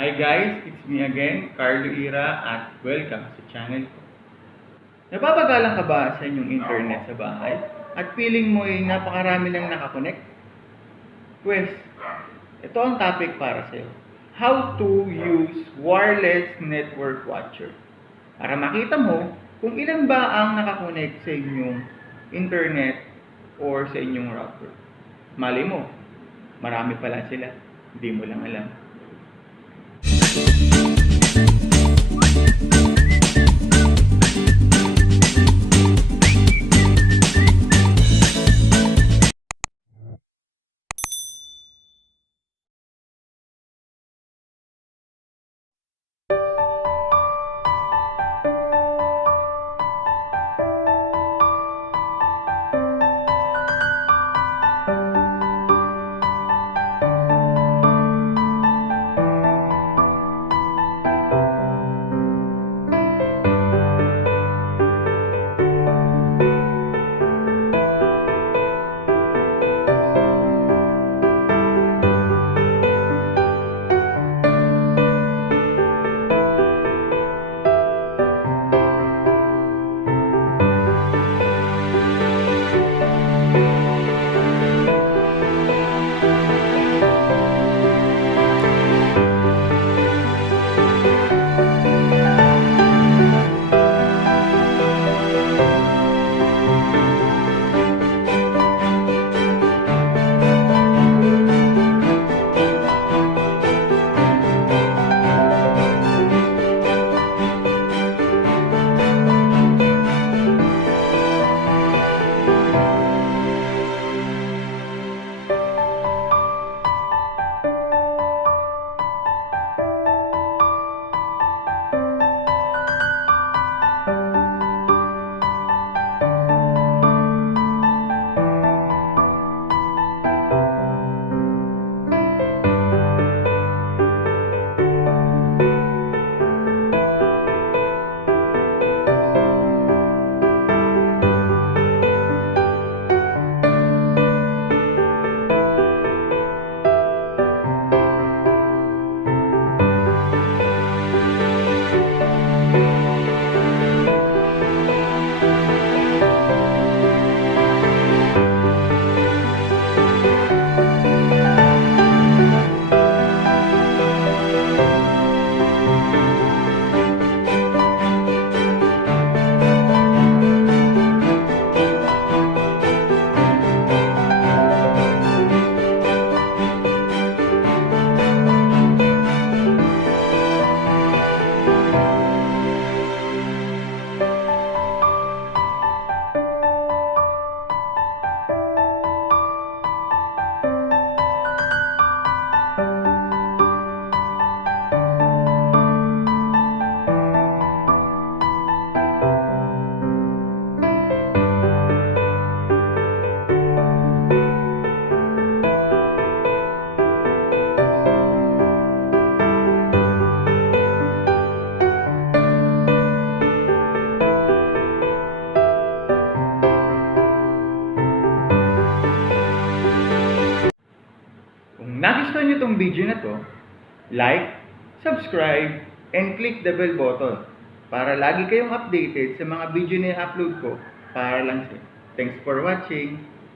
Hi guys, it's me again, Carlo Ira at welcome sa channel ko. Napapagalang ka ba sa inyong internet sa bahay? At feeling mo ay napakarami nang nakakonect? Pues, ito ang topic para sa iyo. How to use wireless network watcher. Para makita mo kung ilan ba ang nakakonect sa inyong internet or sa inyong router. Mali mo, marami pala sila. Hindi mo lang alam. Kung nagustuhan nyo itong video na to, like, subscribe, and click the bell button para lagi kayong updated sa mga video na i-upload ko para lang sa inyo. Thanks for watching!